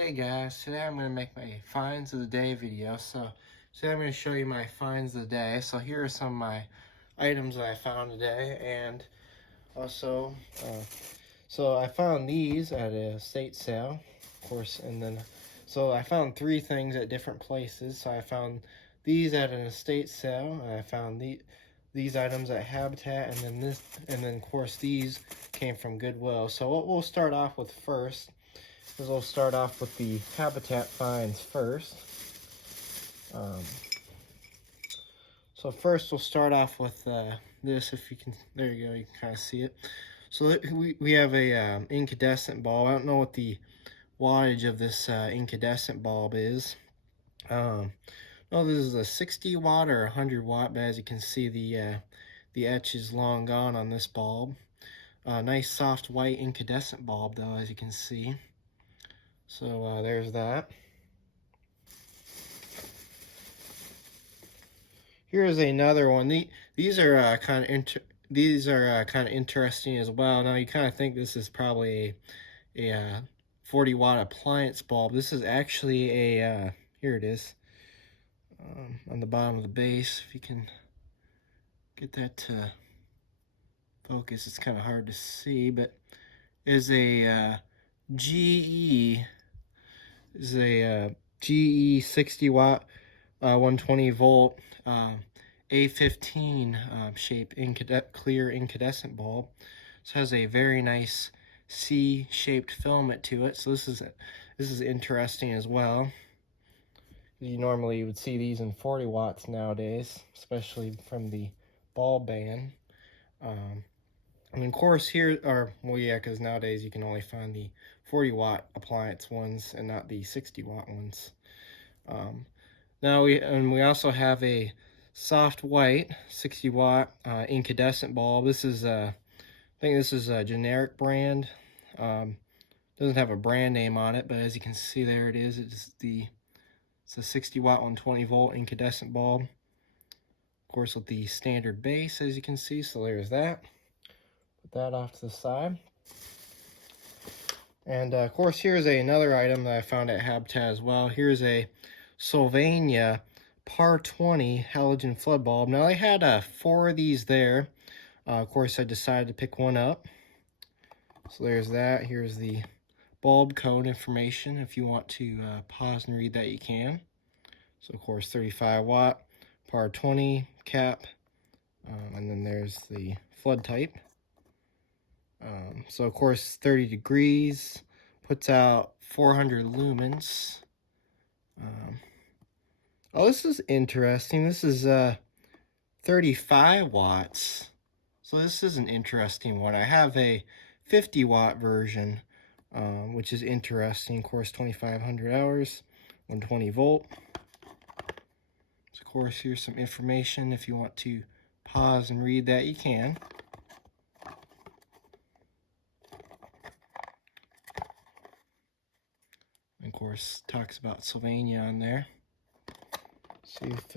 Hey guys, today I'm going to make my finds of the day video. So today I'm going to show you my finds of the day. So here are some of my items that I found today, and also so I found these at a estate sale, of course, and then so I found three things at different places. So I found these at an estate sale, and I found these items at Habitat, and then of course these came from Goodwill. So what we'll start off with first is we'll start off with the Habitat finds first. So first we'll start off with this. If you can, there you go, you can kind of see it. So we have a incandescent bulb. I don't know what the wattage of this incandescent bulb is. No, this is a 60 watt or 100 watt, but as you can see, the etch is long gone on this bulb. Nice soft white incandescent bulb though, as you can see. So there's that. Here's another one. These are kind of interesting as well. Now you kind of think this is probably a 40 watt appliance bulb. This is actually a here it is on the bottom of the base. If you can get that to focus, it's kind of hard to see, but is a GE. Is a GE 60 watt 120 volt A15 shape clear incandescent bulb. This has a very nice C-shaped filament to it, so this is interesting as well. You normally would see these in 40 watts nowadays, especially from the bulb ban. And of course here are, well yeah, because nowadays you can only find the 40 watt appliance ones and not the 60 watt ones. Now we also have a soft white 60 watt incandescent bulb. This is I think this is a generic brand. Doesn't have a brand name on it, but as you can see there it is. It's a 60 watt 120 volt incandescent bulb. Of course with the standard base, as you can see. So there's that. Put that off to the side. And of course, here's another item that I found at Habitat as well. Here's a Sylvania Par 20 halogen flood bulb. Now I had 4 of these there. Of course, I decided to pick one up. So there's that. Here's the bulb code information. If you want to pause and read that, you can. So of course, 35 watt Par 20 cap, and then there's the flood type. So of course 30 degrees, puts out 400 lumens. Oh, this is interesting. This is 35 watts. So this is an interesting one. I have a 50 watt version, which is interesting. Of course, 2,500 hours, 120 volt. So of course, here's some information. If you want to pause and read that, you can. Of course, talks about Sylvania on there. See if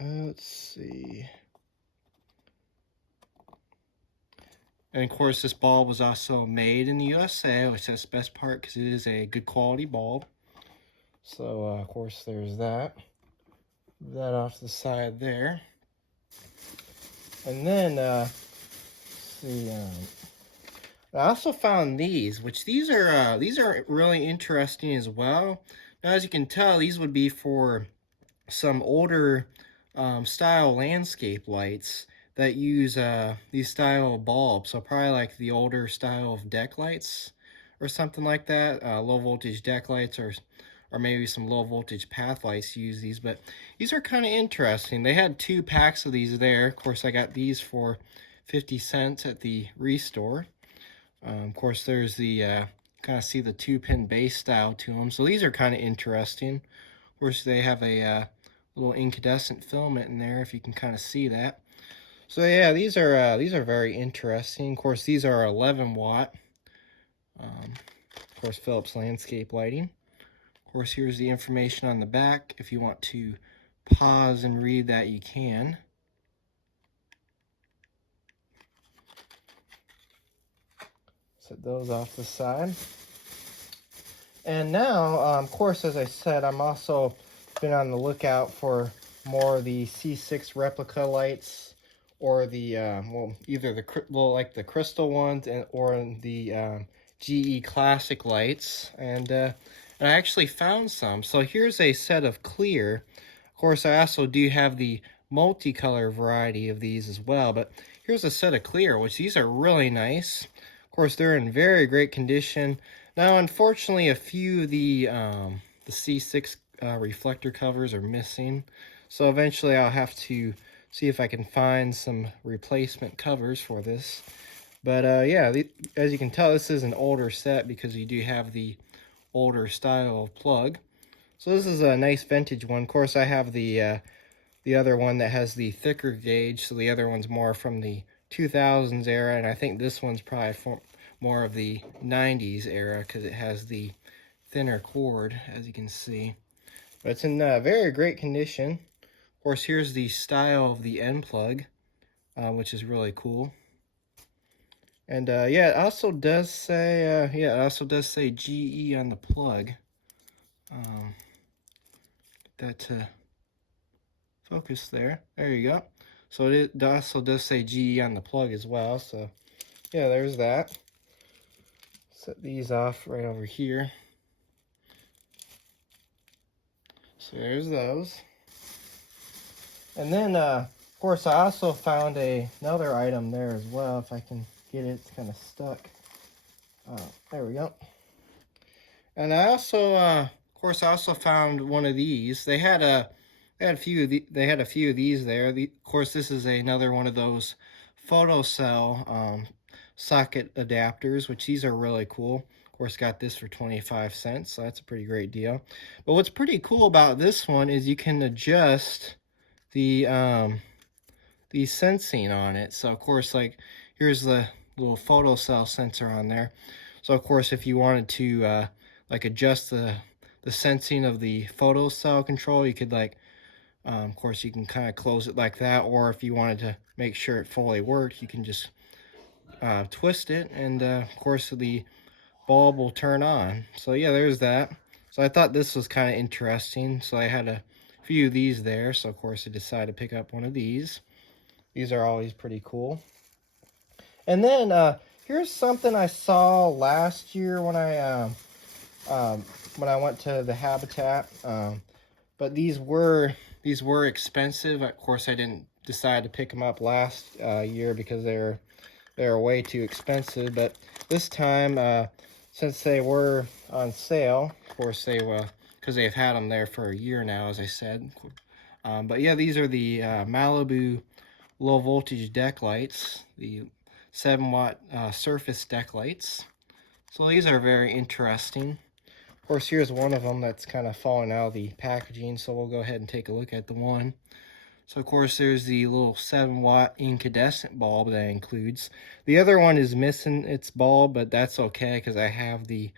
let's see. And of course, this bulb was also made in the USA, which is the best part because it is a good quality bulb. So of course, there's that. Move that off to the side there. And then let's see. I also found these, which these are really interesting as well. Now, as you can tell, these would be for some older style landscape lights that use these style of bulbs. So probably like the older style of deck lights or something like that. Low voltage deck lights or maybe some low voltage path lights use these. But these are kind of interesting. They had 2 packs of these there. Of course, I got these for 50 cents at the Restore. Of course, there's the kind of see the 2-pin base style to them. So these are kind of interesting. Of course, they have a little incandescent filament in there, if you can kind of see that. So yeah, these are very interesting. Of course, these are 11 watt. Of course, Philips landscape lighting. Of course, here's the information on the back. If you want to pause and read that, you can. Set those off the side. And now, of course, as I said, I'm also been on the lookout for more of the C6 replica lights, or the well, either like the crystal ones, or the GE classic lights. And I actually found some. So here's a set of clear. Of course, I also do have the multicolor variety of these as well, but here's a set of clear, which these are really nice. Of course, they're in very great condition. Now, unfortunately, a few of the C6 reflector covers are missing, so eventually I'll have to see if I can find some replacement covers for this. But yeah, as you can tell, this is an older set because you do have the older style of plug. So this is a nice vintage one. Of course, I have the other one that has the thicker gauge, so the other one's more from the 2000s era, and I think this one's probably more of the 90s era because it has the thinner cord, as you can see. But it's in very great condition. Of course, here's the style of the end plug, which is really cool. And yeah, it also does say GE on the plug. Get that to focus there. There you go. So it also does say GE on the plug as well. So yeah, there's that. Set these off right over here. So there's those. And then, of course, I also found another item there as well. If I can get it, it's kind of stuck. There we go. And I also, of course, I also found one of these. They had a few of these there. Of course, this is another one of those photocell socket adapters, which these are really cool. Of course, got this for 25 cents, so that's a pretty great deal. But what's pretty cool about this one is you can adjust the sensing on it. So of course, like, here's the little photocell sensor on there. So of course, if you wanted to like adjust the sensing of the photocell control, you could, like, of course, you can kind of close it like that, or if you wanted to make sure it fully worked, you can just twist it, and of course the bulb will turn on. So yeah, there's that. So I thought this was kind of interesting, so I had a few of these there, so of course I decided to pick up one of these. These are always pretty cool. And then here's something I saw last year when I went to the Habitat. But these were expensive. Of course, I didn't decide to pick them up last year because they were way too expensive. But this time, since they were on sale, of course they were, because they've had them there for a year now, as I said. But yeah, these are the Malibu low voltage deck lights, the 7-watt surface deck lights. So these are very interesting. Of course, here's one of them that's kind of fallen out of the packaging, so we'll go ahead and take a look at the one. So of course, there's the little 7-watt incandescent bulb that includes. The other one is missing its bulb, but that's okay because I have the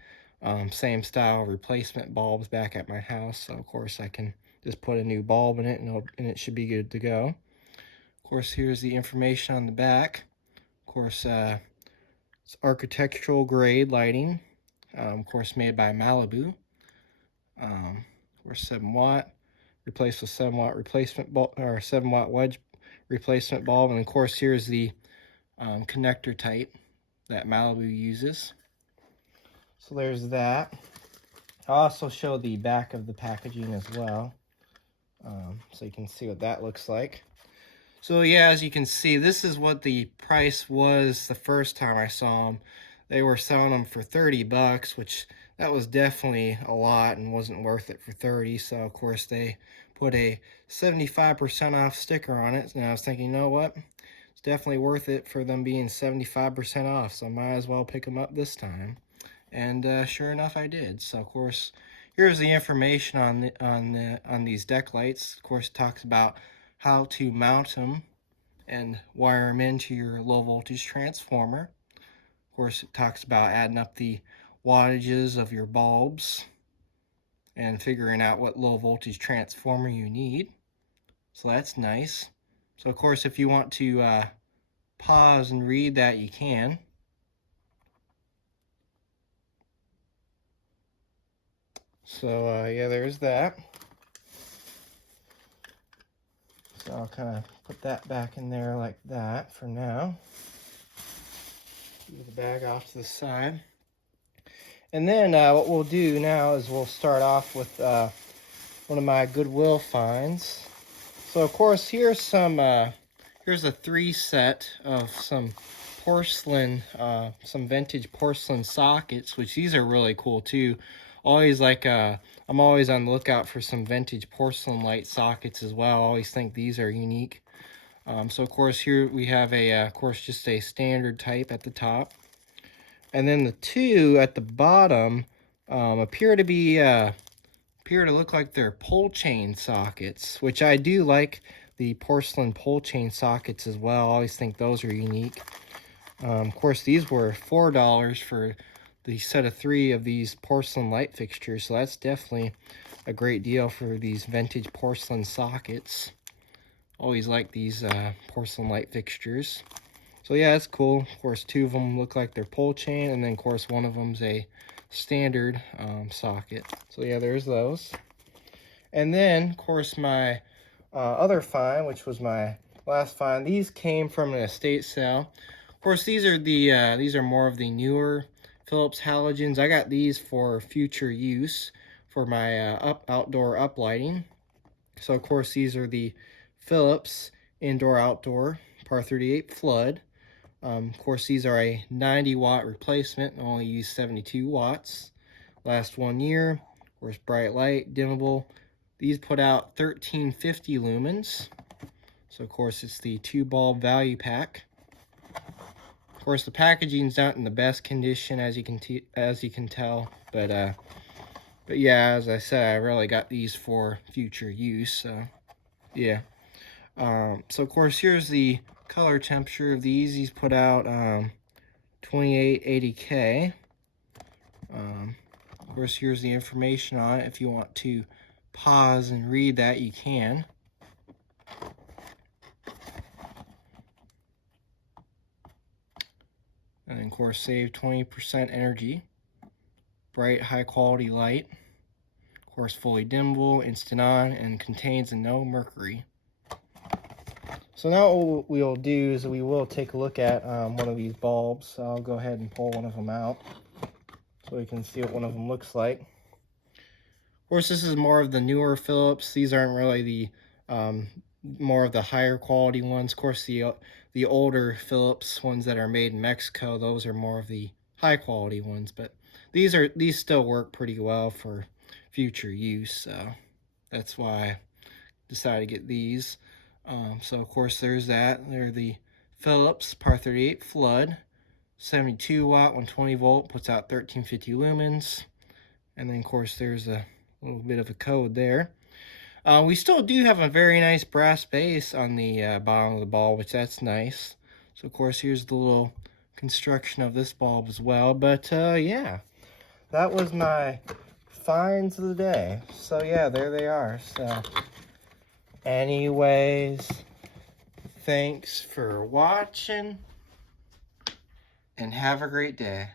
same style replacement bulbs back at my house. So of course, I can just put a new bulb in it, and it should be good to go. Of course, here's the information on the back. Of course, it's architectural grade lighting. Of course, made by Malibu. Or 7-watt, replaced with 7-watt replacement bulb, or 7-watt wedge replacement bulb. And of course, here's the connector type that Malibu uses. So there's that. I'll also show the back of the packaging as well, so you can see what that looks like. So yeah, as you can see, this is what the price was the first time I saw them. They were selling them for 30 bucks, which that was definitely a lot and wasn't worth it for 30. So of course they put a 75% off sticker on it. And I was thinking, you know what? It's definitely worth it for them being 75% off. So I might as well pick them up this time. And sure enough, I did. So of course, here's the information on these deck lights. Of course, it talks about how to mount them and wire them into your low voltage transformer. Of course, it talks about adding up the wattages of your bulbs and figuring out what low voltage transformer you need. So that's nice. So of course, if you want to pause and read that, you can. So yeah, there's that. So I'll kind of put that back in there like that for now. Move the bag off to the side. And then what we'll do now is we'll start off with one of my Goodwill finds. So of course here's some, here's a 3 set of some porcelain, some vintage porcelain sockets, which these are really cool too. Always like, I'm always on the lookout for some vintage porcelain light sockets as well. I always think these are unique. So of course here we have a, of course, just a standard type at the top. And then the 2 at the bottom appear to look like they're pole chain sockets, which I do like the porcelain pole chain sockets as well. I always think those are unique. Of course, these were $4 for the set of 3 of these porcelain light fixtures, so that's definitely a great deal for these vintage porcelain sockets. Always like these porcelain light fixtures. So yeah, that's cool. Of course, 2 of them look like they're pole chain, and then of course one of them's a standard socket. So yeah, there's those. And then of course my other find, which was my last find, these came from an estate sale. Of course, these are more of the newer Philips halogens. I got these for future use for my outdoor uplighting. So of course these are the Philips indoor outdoor par 38 flood. Of course, these are a 90-watt replacement. I only use 72 watts. Last 1 year. Of course, bright light, dimmable. These put out 1350 lumens. So, of course, it's the 2-bulb value pack. Of course, the packaging's not in the best condition, as you can tell. But yeah, as I said, I really got these for future use. So, yeah. So, of course, here's the color temperature of these. These put out 2880K. Of course, here's the information on it. If you want to pause and read that, you can. And then, of course, save 20% energy. Bright, high-quality light. Of course, fully dimmable, instant on, and contains no mercury. So now what we'll do is we will take a look at one of these bulbs. So I'll go ahead and pull one of them out so we can see what one of them looks like. Of course, this is more of the newer Philips. These aren't really the more of the higher quality ones. Of course, the older Philips ones that are made in Mexico, those are more of the high quality ones. But these still work pretty well for future use. So that's why I decided to get these. So of course there's that. They're the Philips par 38 flood, 72 watt, 120 volt, puts out 1350 lumens. And then of course there's a little bit of a code there. We still do have a very nice brass base on the bottom of the bulb, which that's nice. So of course here's the little construction of this bulb as well. But yeah, that was my finds of the day. So yeah, there they are. So anyways, thanks for watching, and have a great day.